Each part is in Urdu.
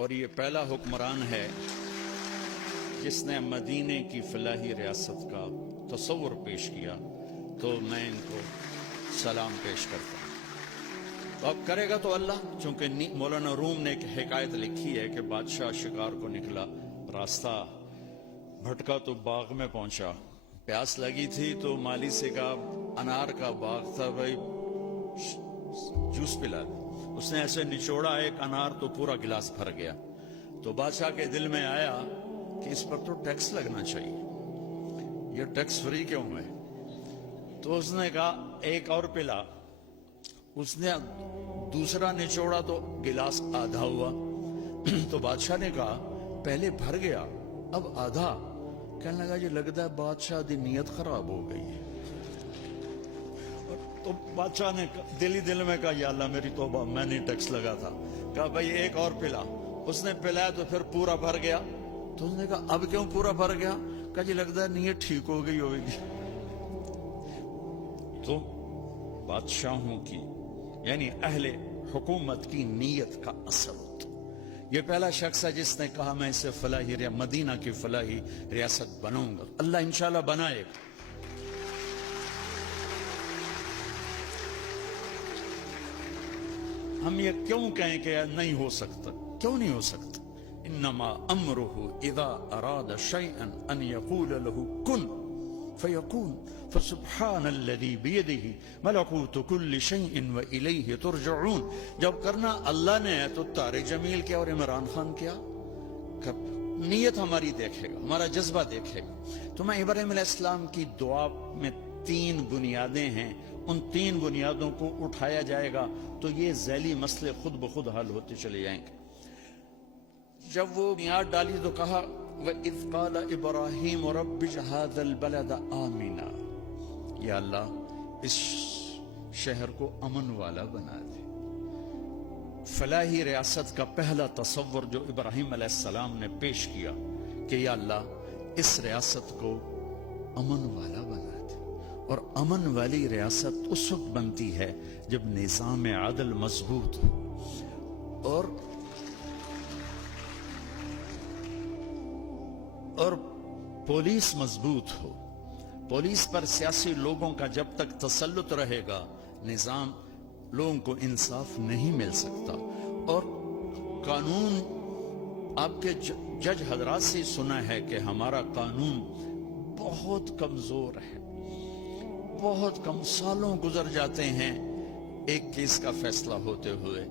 اور یہ پہلا حکمران ہے جس نے مدینے کی فلاحی ریاست کا تصور پیش کیا، تو میں ان کو سلام پیش کرتا ہوں۔ تو اب کرے گا تو اللہ، چونکہ مولانا روم نے ایک حکایت لکھی ہے کہ بادشاہ شکار کو نکلا، راستہ بھٹکا تو باغ میں پہنچا، پیاس لگی تھی تو مالی سے کہا انار کا باغ تھا، بھائی جوس پلا دے۔ اس نے ایسے نچوڑا ایک انار تو پورا گلاس بھر گیا۔ تو بادشاہ کے دل میں آیا کہ اس پر تو ٹیکس لگنا چاہیے، یہ ٹیکس فری کیوں ہے؟ تو اس نے کہا ایک اور پلا۔ اس نے دوسرا نچوڑا تو گلاس آدھا ہوا۔ تو بادشاہ نے کہا پہلے بھر گیا اب آدھا۔ کہنے لگا یہ لگتا ہے بادشاہ دی نیت خراب ہو گئی ہے۔ تو بادشاہ نے دل ہی دل میں کہا یا اللہ میری توبہ، میں نے ٹیکس لگا تھا۔ کہا بھائی ایک اور پلا۔ اس نے پلایا تو پھر پورا بھر گیا۔ تو اس نے کہا اب کیوں پورا بھر گیا؟ کہا جی لگتا ہے نیت ٹھیک ہو گئی ہوگی۔ تو بادشاہوں کی یعنی اہل حکومت کی نیت کا اثر ہوتا۔ یہ پہلا شخص ہے جس نے کہا میں اسے فلاحی مدینہ کی فلاحی ریاست بناؤں گا۔ اللہ انشاءاللہ بنائے گا۔ ہم یہ کیوں کہیں کہ نہیں ہو سکتا؟ کیوں نہیں ہو سکتا؟ انما امرہ اذا اراد شیئا ان یقول له کن فیکون فسبحان الذی بیدہ ملکوت کل شیء والیہ ترجعون۔ جب کرنا اللہ نے ہے تو طارق جمیل کیا اور عمران خان کیا؟ نیت ہماری دیکھے گا، ہمارا جذبہ دیکھے گا۔ تو میں ابراہیم علیہ السلام کی دعا میں 3 بنیادیں ہیں، ان 3 بنیادوں کو اٹھایا جائے گا تو یہ ذیلی مسئلے خود بخود حل ہوتے چلے جائیں گے۔ جب وہ بنیاد ڈالی تو کہا وَإِذْ قَالَ إِبْرَاهِيمُ رَبِّ اجْعَلْ هَٰذَا الْبَلَدَ آمِنًا، یا اللہ اس شہر کو امن والا بنا دے۔ فلاحی ریاست کا پہلا تصور جو ابراہیم علیہ السلام نے پیش کیا کہ یا اللہ اس ریاست کو امن والا بنا دے۔ اور امن والی ریاست اس وقت بنتی ہے جب نظام عدل مضبوط ہو اور پولیس مضبوط ہو۔ پولیس پر سیاسی لوگوں کا جب تک تسلط رہے گا نظام لوگوں کو انصاف نہیں مل سکتا۔ اور قانون آپ کے جج حضرات سے سنا ہے کہ ہمارا قانون بہت کمزور ہے، بہت کم سالوں گزر جاتے ہیں ایک کیس کا فیصلہ ہوتے ہوئے۔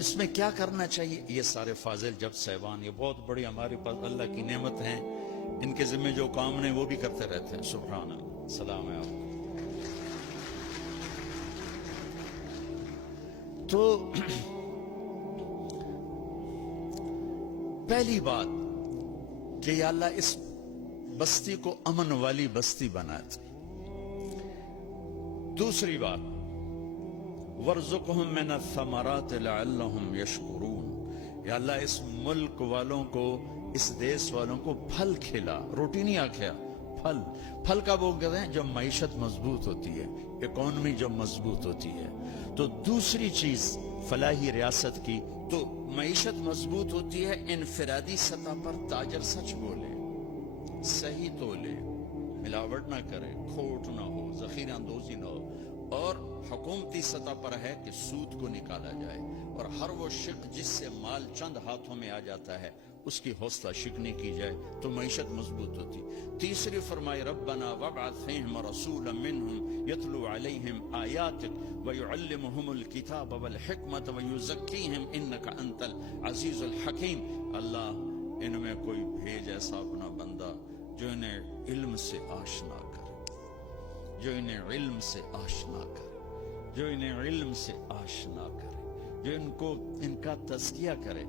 اس میں کیا کرنا چاہیے؟ یہ سارے فاضل جب صاحبان یہ بہت بڑی ہمارے پاس اللہ کی نعمت ہیں، ان کے ذمہ جو کام نہیں وہ بھی کرتے رہتے ہیں۔ سبحان اللہ، سلام ہے آپ کو۔ تو پہلی بات کہ یا اللہ اس بستی کو امن والی بستی بنا دے۔ دوسری بات وَارْزُقْهُم مِّنَ الثَّمَرَاتِ لَعَلَّهُمْ يَشْكُرُونَ، یا اللہ اس ملک والوں کو، اس دیس والوں کو پھل کھلا، روٹی نہیں آکھیا، پھل۔ پھل کا وہ کہتے ہیں جب معیشت مضبوط ہوتی ہے، اکانومی جب مضبوط ہوتی ہے۔ تو دوسری چیز فلاحی ریاست کی تو معیشت مضبوط ہوتی ہے انفرادی سطح پر، تاجر سچ بولے، صحیح تولے، ملاوٹ نہ کرے، کھوٹ نہ ہو، ذخیرہ اندوزی نہ ہو۔ اور حکومتی سطح پر ہے کہ سود کو نکالا جائے، اور ہر وہ شق جس سے مال چند ہاتھوں میں آ جاتا ہے اس کی حوصلہ شکنی کی جائے تو معیشت مضبوط ہوتی۔ تیسری فرمائی ربنا وابعث فیہم رسولا منہم یتلو علیہم آیاتک ویعلمہم الکتاب والحکمت ویزکیہم انک انت العزیز الحکیم۔ اللہ ان میں کوئی بھیج ایسا اپنا بندہ جو انہیں علم سے آشنا کرے، جو انہیں علم سے آشنا کرے، جو انہیں علم سے آشنا کرے، جو ان کو ان کا تزکیہ کرے،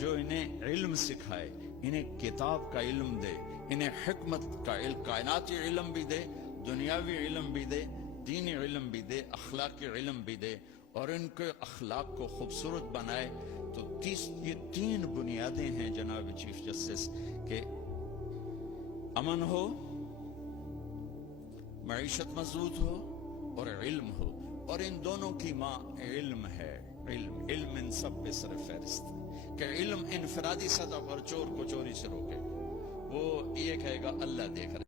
جو انہیں علم سکھائے، انہیں کتاب کا علم دے، انہیں حکمت کا علم، کائناتی علم بھی دے، دنیاوی علم بھی دے، دینی علم بھی دے، اخلاقی علم بھی دے، اور ان کے اخلاق کو خوبصورت بنائے۔ تو یہ 3 بنیادیں ہیں جناب چیف جسٹس کہ امن ہو، معیشت مضبوط ہو اور علم ہو، اور ان دونوں کی ماں علم ہے۔ علم ان سب پہ سر فہرست۔ کہ علم انفرادی سطح پر چور کو چوری سے روکے، وہ یہ کہے گا اللہ دیکھ رہے ہیں۔